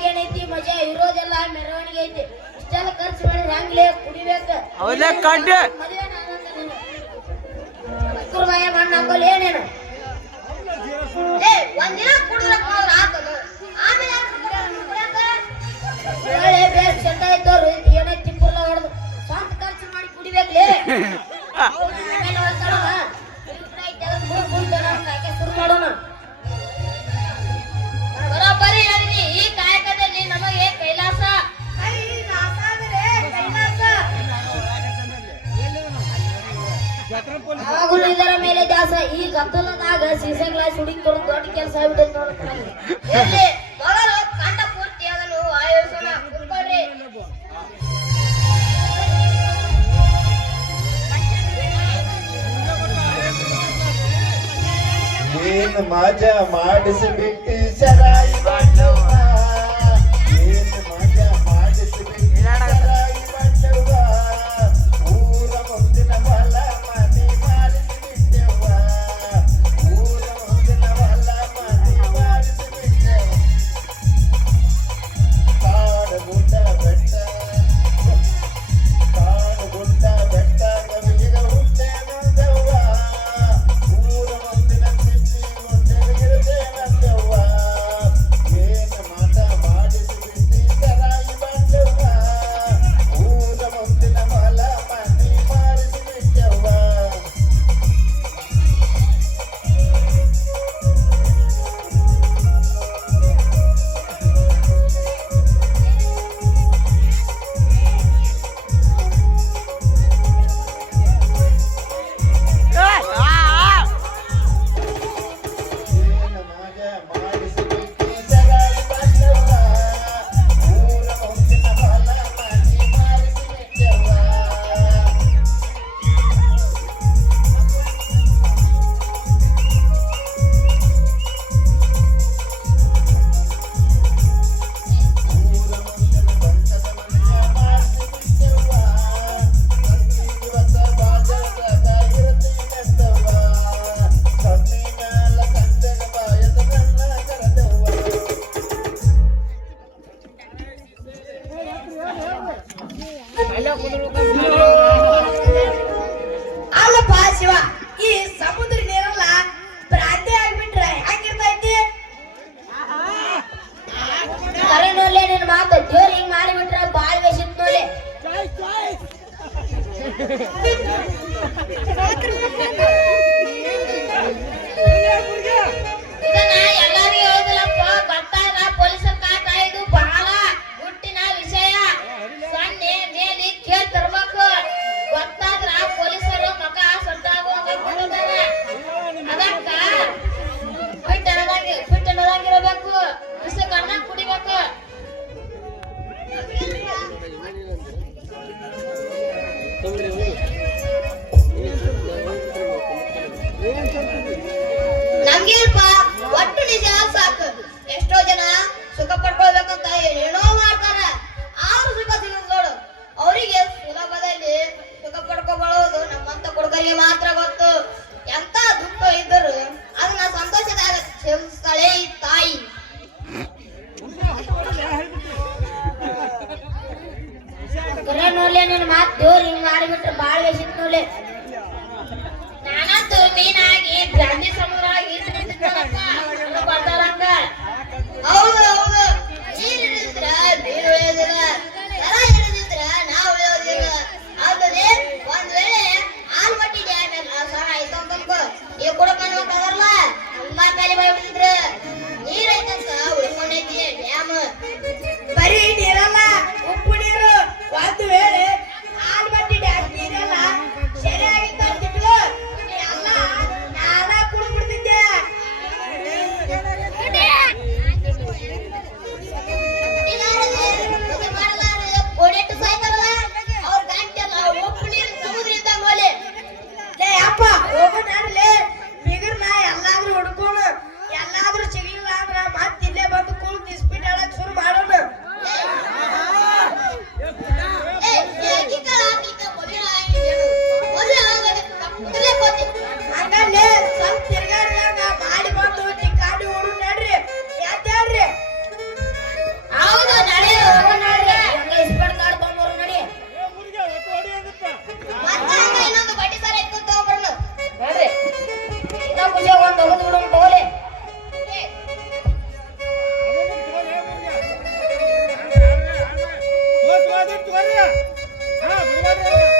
ಏನೈತಿ ಮಜಾ ಇರೋದೆಲ್ಲ ಮೆರವಣಿಗೆ ಐತಿ ಇಷ್ಟೆಲ್ಲ ಖರ್ಚು ಮಾಡಿ ಹಂಗ್ಲೇ ಕುಡಿಬೇಕ ಕುರ್ಮಯ ಮಣ್ಣ ಹಾಕೋಲ್ ಏನೇನು ಒಂದಿನ ಕುಡಿದ್ರೆ ಆಮೇಲೆ ಬೇರೆ ಚಂದ ಇದ್ದವ್ರು ಏನೇ ತಿಂಪುರ್ಲ ಹೊಡೆದು ಸ್ವಂತ ಖರ್ಚು ಮಾಡಿ ಕುಡಿಬೇಕ್ಲೇ ಶುರು ಮಾಡೋಣ ಬರೋಬ್ಬರಿ ಹೇಳಿದ್ರಿ ಈ ಕಾಯಕದಲ್ಲಿ ನಮಗೆ ಕೈಲಾಸ ಆಗುಲು ಇದರ ಮೇಲೆ ದಾಸ ಈ ಗದ್ದಲದಾಗ ಸೀಸೆ ಗ್ಲಾಸ್ ಹುಡುಗಿ ತರೋ ದೊಡ್ಡ ಕೆಲಸ ಆಗ್ಬಿಟ್ಟೈತೆ ನೋಡಿ ಮೊದಲು ಕಂಠ ಪೂರ್ತಿ ಅದನ್ನು ಆಯೋಜಿಸೋಣ ಕುತ್ಕೊಳ್ರಿ ಏನು ಮಜಾ ಮಾಡಿಸಿಬಿಟ್ಟು ಸರಾಯಿ ಬಂದವ್ವ ಏನು ಮಜಾ ಮಾಡಿಸಿಬಿಟ್ಟು ಸರಾಯಿ ಬಂದವ್ವ ಊರ ಮುಂದಿನ ಹೊಲ ಮನೆ ಮಾಡಿಸಿಬಿಟ್ಟವ್ವ ಊರ ಮುಂದಿನ ಹೊಲ ಮನೆ ಮಾಡಿಸಿಬಿಟ್ಟವ್ವ ಕಾಡು ಗುಡ್ಡ ಬೆಟ್ಟ ಕವಿಗ ಹುಟ್ಟೆ ಬಂದವ್ವ ಊರ ಮುಂದಿನ ಏನು ಮಾಟ ಮಾಡಿಸಿಬಿಟ್ಟು ಸರಾಯಿ ಬಂದವ್ವ ಊರ ಮುಂದಿನ ಹೊಲ ಮನೆ ಮಾಡಿಸಿಬಿಟ್ಟವ್ವ ಅಲ್ಲಪ್ಪ ಶಿವ ಈ ಸಮುದ್ರ ನೀರಲ್ಲ ಪ್ರಾಂತಿ ಆಗ್ಬಿಟ್ರೆ ಹಂಗಿರ್ತೈತಿ ಕರೆ ನೋಡ್ಲೆ ನಿನ್ ಮಾತು ದೇವ್ರ ಹಿಂಗ್ ಮಾಡಿಬಿಟ್ರೆ ಬಾಳ್ ಬೇಸಿತ್ ನೋಡ್ಲೆ ಇದನ್ನ ಎಲ್ಲಾರಿಗೂ ಹೇಳುದಿಲ್ಲಪ್ಪ ಬರ್ತಾರ ಪೊಲೀಸರ ಕಾಟ ಇದು ಬಹಳ ಗುಟ್ಟಿನ ವಿಷಯ ಸೊನ್ನೆ ಮೇಲೆ ಕೇಳ್ ತರ್ಬೇಕು ಗೊತ್ತಾದ್ರ ಪೊಲೀಸರು ಮಕ ಸೊಟ್ಟಾಗುವಂಗ ಕೊಟ್ಟಿದ್ದಾರೆ ಅದಕ್ಕ ಫಿಟ್ಟನದಾಗಿರಬೇಕು ವಿಷ ಕಣ್ಣ ಕುಡಿಬೇಕು ನಮ್ಗೇಲ್ಪ ಒಟ್ಟು ನಿಜ ಕೇಳಿಲ್ಲ ನಿನ್ನ ಮಾತು ದೇವ್ರು ಹಿಂಗ್ ಮಾಡಿಬಿಟ್ರೆ ಬಾಳ ಬೇಸಿತ್ ನೋಡ್ಲಿ ನಾನಂತೂ ಮೀನಾಗಿ ಗಾಂಧಿ ಸಮುದ್ರ ಬರ್ತಾರಂಗ ಹೌದು ಹೌದು ನೀರ್ ಹಿಡಿದ್ರ ನೀರು ಉಳಿಯೋದಿಲ್ಲ ದರ ಹಿಡಿದಿದ್ರ ನಾವು ಉಳಿಯೋದಿಲ್ಲ ಆದ್ರೆ ಒಂದ್ ವೇಳೆ ಆಲ್ಮಟ್ಟಿ ಡ್ಯಾಮ್ ಎಲ್ಲ ಸಹ ಆಯ್ತು ಅಂತಂದು ನೀವು ಕೂಡ ಕಾಣುವಂತಾಗಲ್ಲ ತುಂಬಾ ಖಾಲಿ ಮಾಡಿಬಿಟ್ಟಿದ್ರ ನೀರ್ ಐತಂತ ಉಳ್ಕೊಂಡೈತಿ ಡ್ಯಾಮ್ ಬರೀ ನೀರಲ್ಲ ಉಪ್ಪು ನೀರು ಒಂದು ವೇಳೆ ಆಲ್ಮಟ್ಟಿ ಡ್ಯಾಮ್ ನೀರೆಲ್ಲ ಸರಿಯಾಗಿತ್ತು ಅಂತಿದ್ರು ಎಲ್ಲ ನಾನ ಕುಡ್ಬಿಡ್ತಿದ್ದೆ ಓಡೆಟ್ಟು ಸಾಯ್ತಾರಲ್ಲ ಅವ್ರ ಗಂಟೆಲ್ಲ ಉಪ್ಪು ನೀರು ಸಮುದ್ರ ಇದ್ದಂಗ ಹೋಲಿ ಲೇ ಅಪ್ಪ ಹೋಗೋಣಾಡ್ಲಿ ಬಿಗರ್ನ ಎಲ್ಲಾದ್ರೂ ಹುಡ್ಕೋಣ ಎಲ್ಲಾದ್ರೂ ಸಿಗ್ಲಿಲ್ಲ ಅಂದ್ರ ಮತ್ ಇಲ್ಲೇ ಬಂದು ಕೂಲ್ ಇಸ್ಪಿಟ್ ಆಡಕ್ ಶುರು ಮಾಡೋಣ ಹಂಗಲ್ಲೇ ಸ್ವಲ್ಪ ತಿರ್ಗಾಡ್ದಾಗ ಮಾಡಿ ಬಂದು ಟಿಕ್ಕಾಡಿ ಓಡು ನಡ್ರಿ ಯಾತ್ಯಾಡ್ರಿ ಹೌದು ನಡಿ ಹೋಗೋಣಾಡ್ರಿ ಹಂಗ ಇಸ್ಪಿಟ್ ಕಾರ್ಡ್ ತೊಗೊಂಬರು ನಡಿ ಮತ್ತೆ ಹಂಗ ಇನ್ನೊಂದು ಬಡ್ಡಿ ಸಾರ ಇತ್ತು ತಗೊಂಬರೋಣ ನೋಡ್ರಿ ಇನ್ನ ಖುಷಿ ಒಂದು ಹೋಗೋದು ಬಿಡೋಣ ತಗೋಲಿ ಹಾ ಬಿಡ್ಬೇಡ್ರಿ